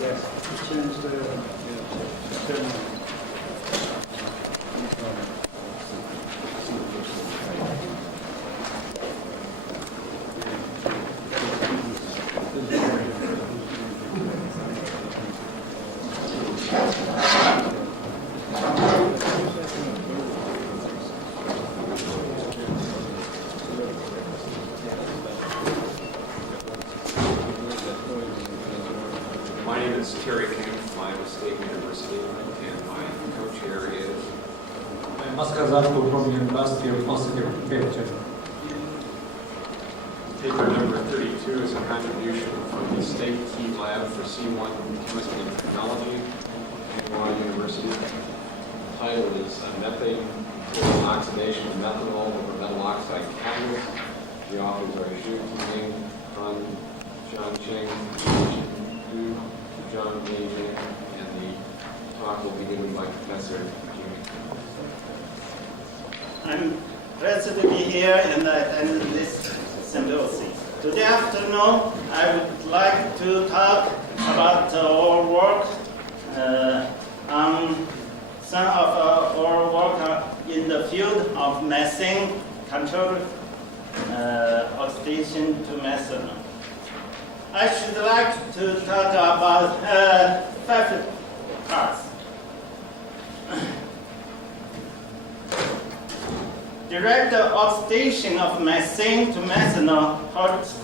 yes, to change the thermal. My name is Terry Kempf, Iowa State University, and my co-chair is Pascal Zarko from University of Architecture. paper number 32 is a contribution from the State Key Lab for C1 Chemistry and Technology at Hawaii University. The title is Methane Oxidation of Methanol over Metal Oxide Catalyst. The authors are Zhu Qiming, John Cheng, Qiming Zhu, John Beijing, and the talk will be given by Professor Qiming. I'm glad to be here and attend this symposium. Today afternoon, I would like to talk about our work on some of our work in the field of methane control oxidation to methanol. I should like to talk about 5 parts. Direct oxidation of methane to methanol holds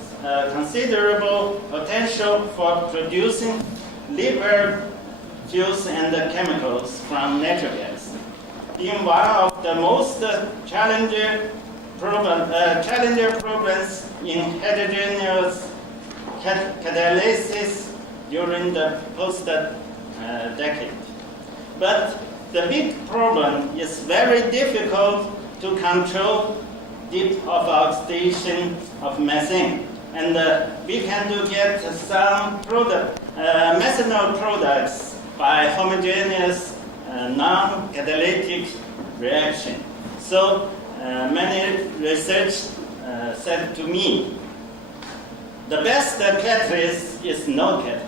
considerable potential for producing liquid fuels and chemicals from natural gas. In one of the most challenging problems in heterogeneous catalysis during the post-decade. But the big problem is very difficult to control depth of oxidation of methane. And we can get some methanol products by homogeneous non-catalytic reaction. So many research said to me, the best catalyst is no catalyst.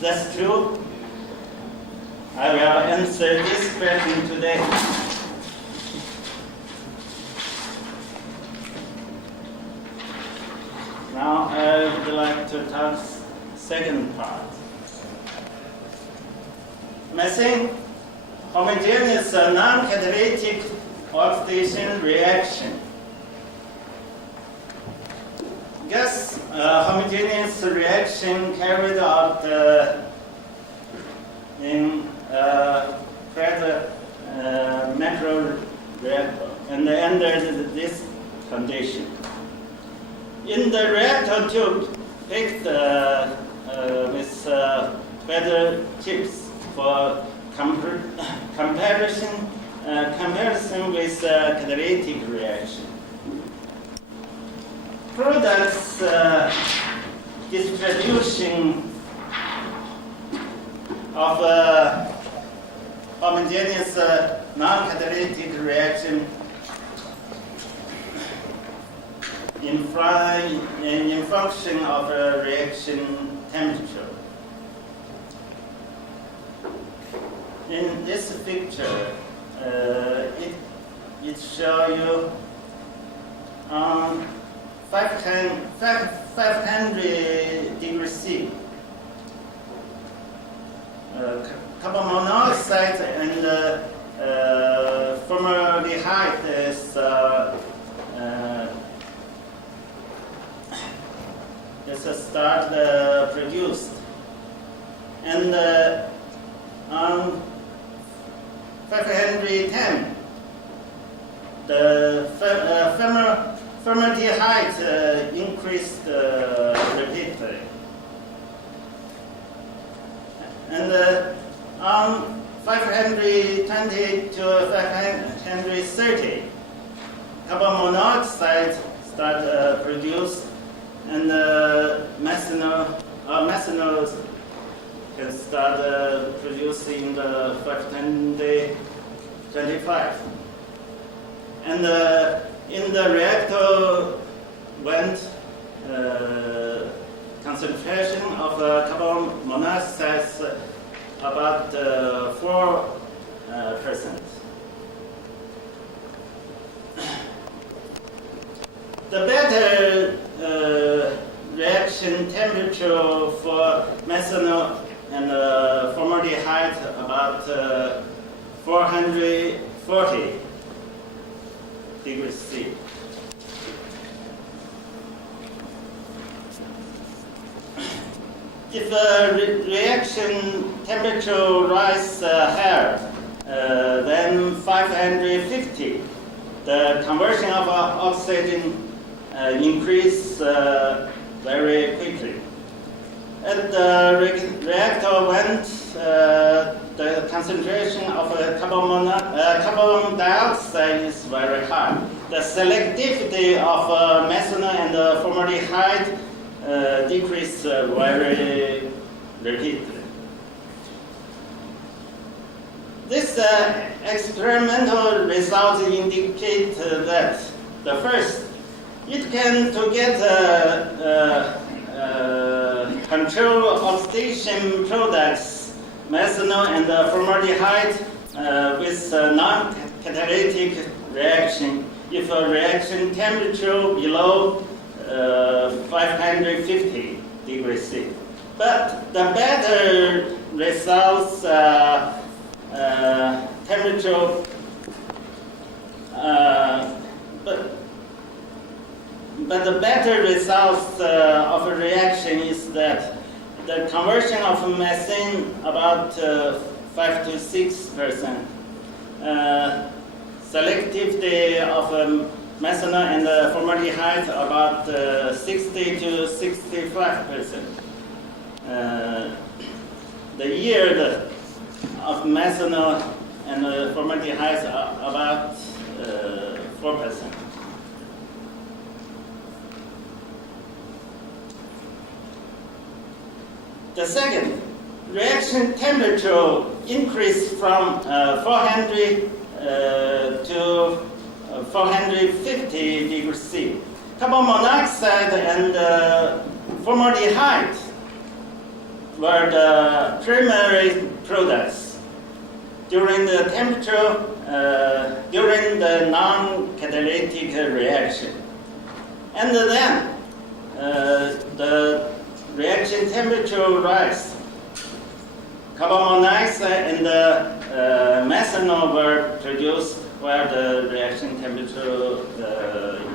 That's true. I will answer this question today. Now I would like to talk second part. Methane homogeneous non-catalytic oxidation reaction. Gas homogeneous reaction carried out in macro reactor and under this condition. In the reactor tube, picked with feather chips for comparison with catalytic reaction. Products distribution of homogeneous non-catalytic reaction in function of reaction temperature. In this picture, it shows you 500 degrees C. Carbon monoxide and formaldehyde is start produced, and on 510 the formaldehyde increased repeatedly. And on 520 to 530, carbon monoxide start produced, and methanol can start producing the 525. And in the reactor went concentration of carbon monoxide about 4%. The better reaction temperature for methanol and formaldehyde about 440 degrees C. If reaction temperature rise higher than 550, the conversion of oxygen increase very quickly. At the reactor vent, the concentration of carbon dioxide is very high. The selectivity of methanol and formaldehyde decrease very rapidly. This experimental results indicate that the first, it can together control oxidation products, methanol and formaldehyde with non-catalytic reaction if a reaction temperature below 550 degrees C. But the better results temperature but the better results of a reaction is that the conversion of methane about 5 to 6%, selectivity of methanol and formaldehyde about 60 to 65%. The yield of methanol and formaldehyde are about 4%. The second, reaction temperature increased from 400 to 450 degrees C. Carbon monoxide and formaldehyde were the primary products during the temperature during the non-catalytic reaction. And then the reaction temperature rise. Carbon monoxide and methanol were produced where the reaction temperature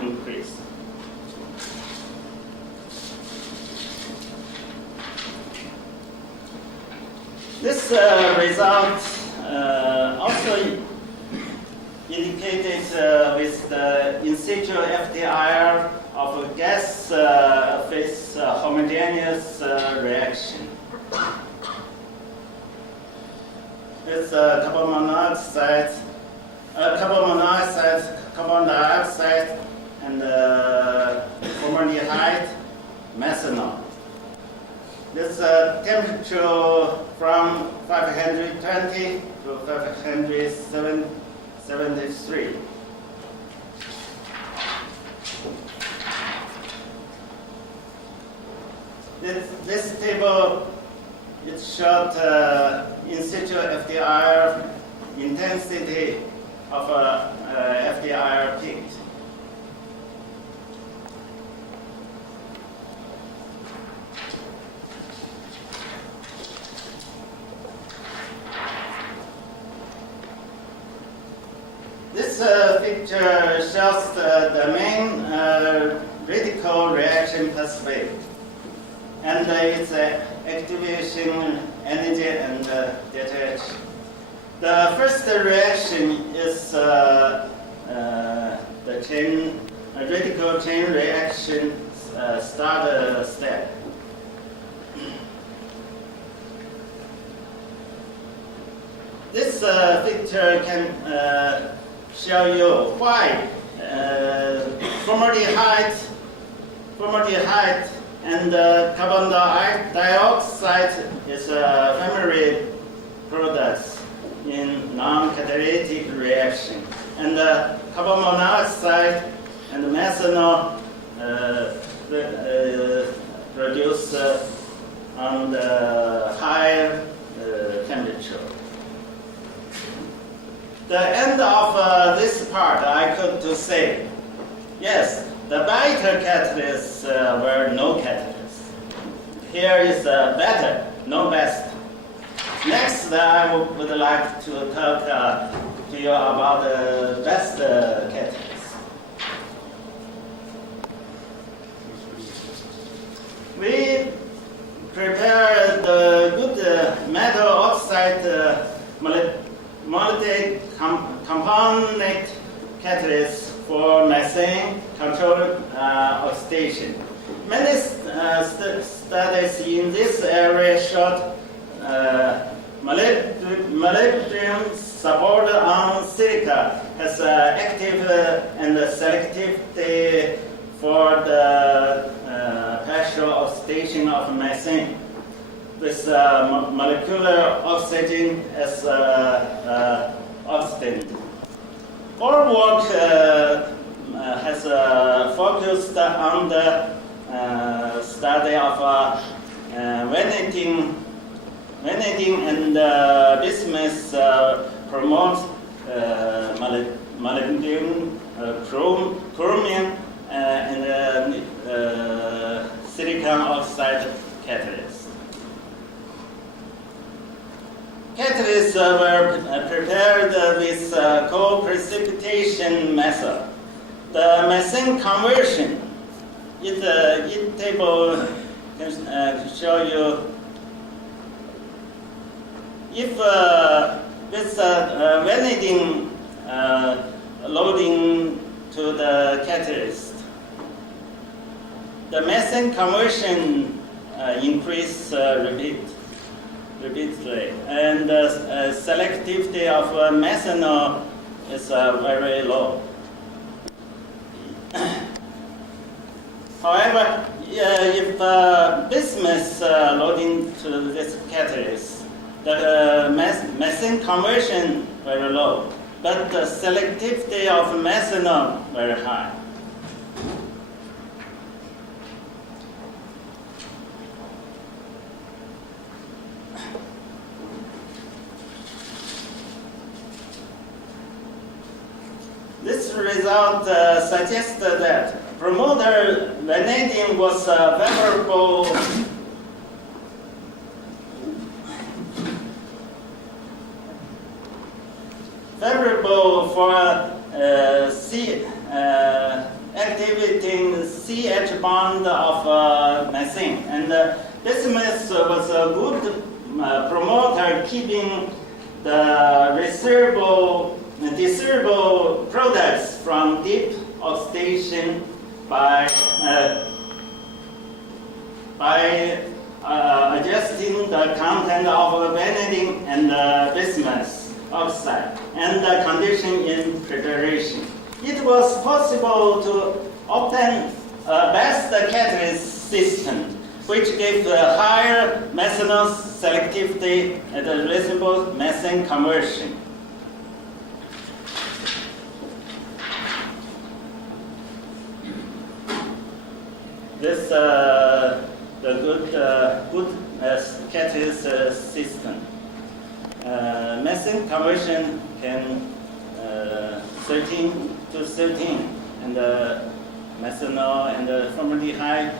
increased. This result also indicated with the in situ FDIR of a gas phase homogeneous reaction. With carbon monoxide, carbon dioxide, and formaldehyde, methanol. This temperature from 520 to 573. This table, it showed in situ FDIR intensity of FDIR peak. This picture shows the main radical reaction pathway and its activation energy and deterioration. The first reaction is the radical chain reaction start step. This picture can show you why formaldehyde and carbon dioxide is primary products in non-catalytic reaction, and carbon monoxide and methanol produced on the higher temperature. The end of this part, I could to say, yes, the better catalysts were no catalysts. Here is better, no best. Next, I would like to talk to you about the best catalysts. We prepare the good metal oxide molecule component catalyst for methane controlled oxidation. Many studies in this area showed molybdenum support on silica has active and selectivity for the partial oxidation of methane with molecular oxygen as oxidant. Our work has focused on the study of vanadium and bismuth promote molybdenum, chromium, and silicon oxide catalysts. Catalysts were prepared with co-precipitation method. The methane conversion, it table can show you if with vanadium loading to the catalyst, the methane conversion increase repeatedly, and the selectivity of methanol is very low. However, if bismuth loading to this catalyst, the methane conversion very low, but the selectivity of methanol very high. This result suggests that promoter vanadium was favorable for activating CH bond of methane, and bismuth was a good promoter, keeping the desirable products from deep oxidation by adjusting the content of vanadium and bismuth oxide and the condition in preparation. It was possible to obtain a best catalyst system, which gave higher methanol selectivity and a reasonable methane conversion. This the good catalyst system. Methane conversion can 13 to 13, and methanol and formaldehyde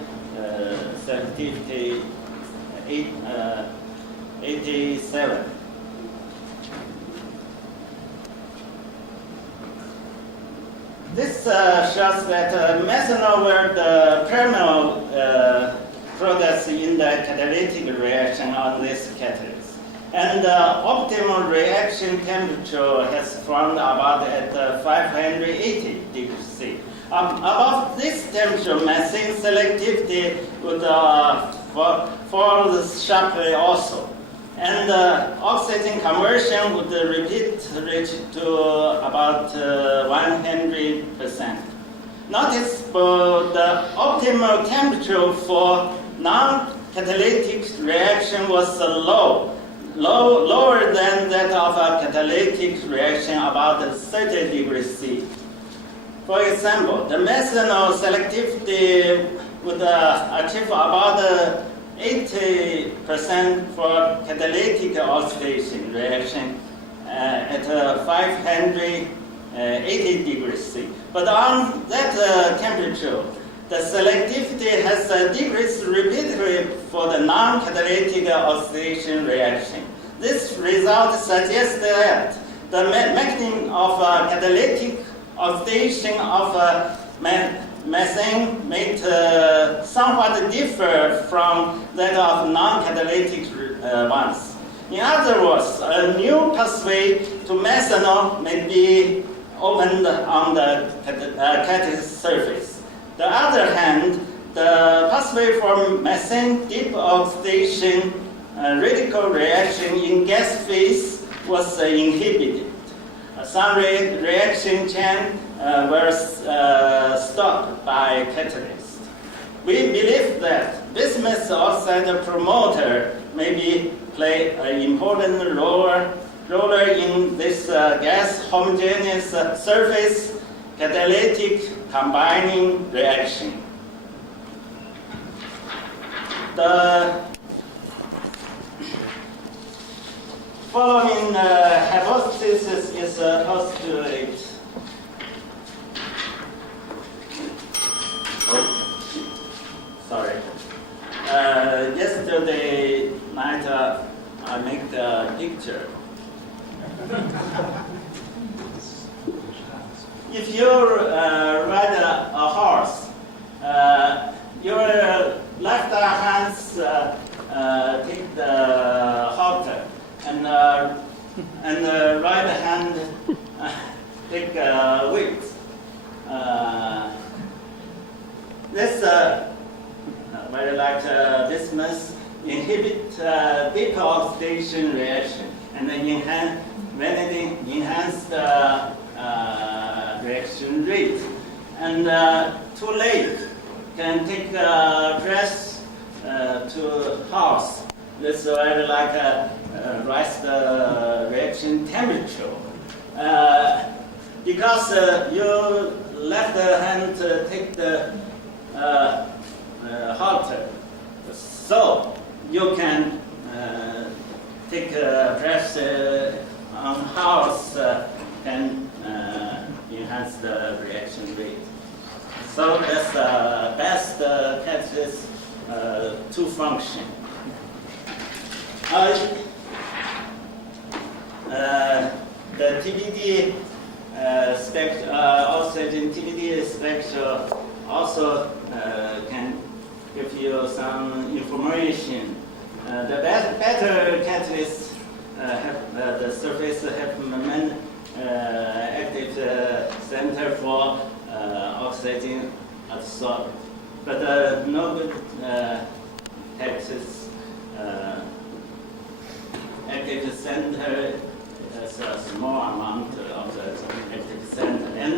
selectivity 87. This shows that methanol were the primary products in the catalytic reaction on this catalyst. And the optimal reaction temperature has formed about at 580 degrees C. Above this temperature, methane selectivity would fall sharply also. And oxygen conversion would reach to about 100%. Notice the optimal temperature for non-catalytic reaction was lower than that of a catalytic reaction, about 30 degrees C. For example, the methanol selectivity would achieve about 80% for catalytic oxidation reaction at 580 degrees C. But on that temperature, the selectivity has decreased repeatedly for the non-catalytic oxidation reaction. This result suggests that the mechanism of catalytic oxidation of methane may somewhat differ from that of non-catalytic ones. In other words, a new pathway to methanol may be opened on the catalyst surface. On the other hand, the pathway for methane deep oxidation radical reaction in gas phase was inhibited. Some reaction chain were stopped by catalyst. We believe that bismuth oxide promoter may play an important role in this gas homogeneous surface catalytic combining reaction. The following hypothesis is postulated. Sorry. Yesterday night I made the picture. If you ride a horse, your left hand take the halter, and right hand take weight. This very like bismuth inhibit deep oxidation reaction and enhance the reaction rate. And too late can take press to house. This very like rise the reaction temperature. Because your left hand take the halter, so you can take press on house and enhance the reaction rate. So that's the best catalyst to function. The TBD oxygen TBD spectrum also can give you some information. The better catalysts have the surface have active center for oxygen adsorption, but no good catalysts active center has a small amount of the active center, and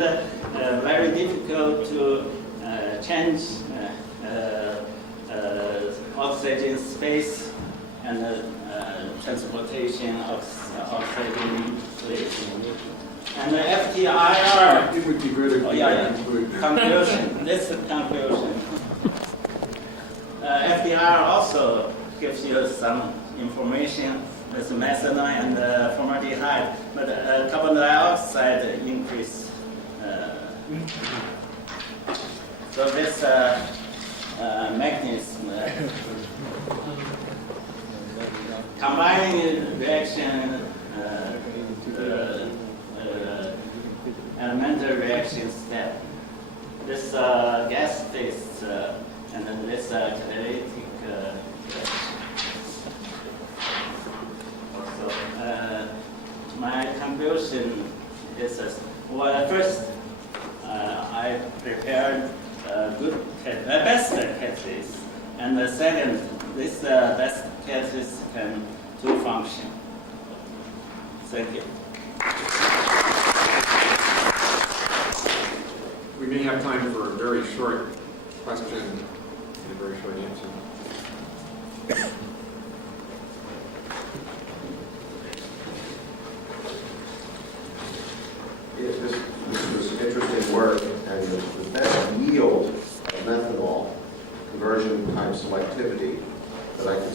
very difficult to change oxygen space and transportation of oxygen space. And the FTIR. It would be good if conclusion. This is conclusion. FTIR also gives you some information with methanol and formaldehyde, but carbon dioxide increase. So this mechanism, combining reaction, elemental reaction step. This gas phase and then this catalytic my conclusion is well, first I prepared best catalyst, and the second, this best catalyst can do function. Thank you. We may have time for a very short question and a very short answer. This was interesting work, and the best yield of methanol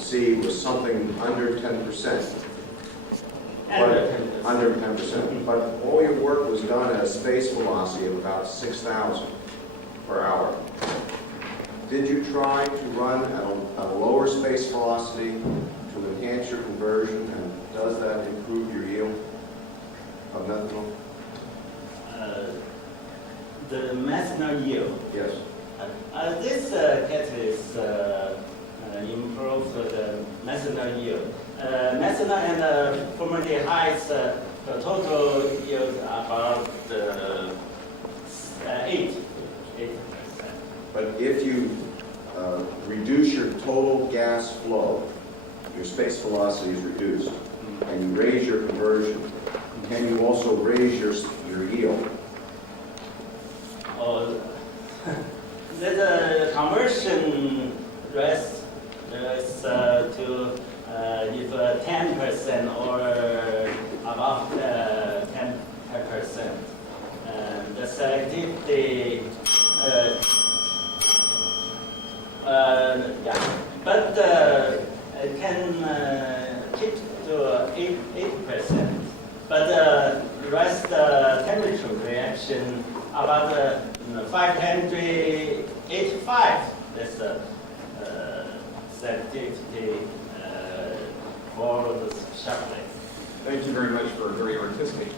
see was something under 10%. And Under 10%. But all your work was done at a space velocity of about 6,000 per hour. Did you try to run at a lower space velocity to enhance your conversion, and does that improve your yield of methanol? the methanol yield. Yes. This catalyst improves the methanol yield. Methanol and formaldehyde, the total yield about 8%. But if you reduce your total gas flow, your space velocity is reduced, and you raise your conversion, can you also raise your yield? Oh, the conversion rest is to if 10% or above 10%. The selectivity, yeah, but it can keep to 8%. But the rest temperature reaction about 585. That's the selectivity for the sharpness. Thank you very much for a very artistic.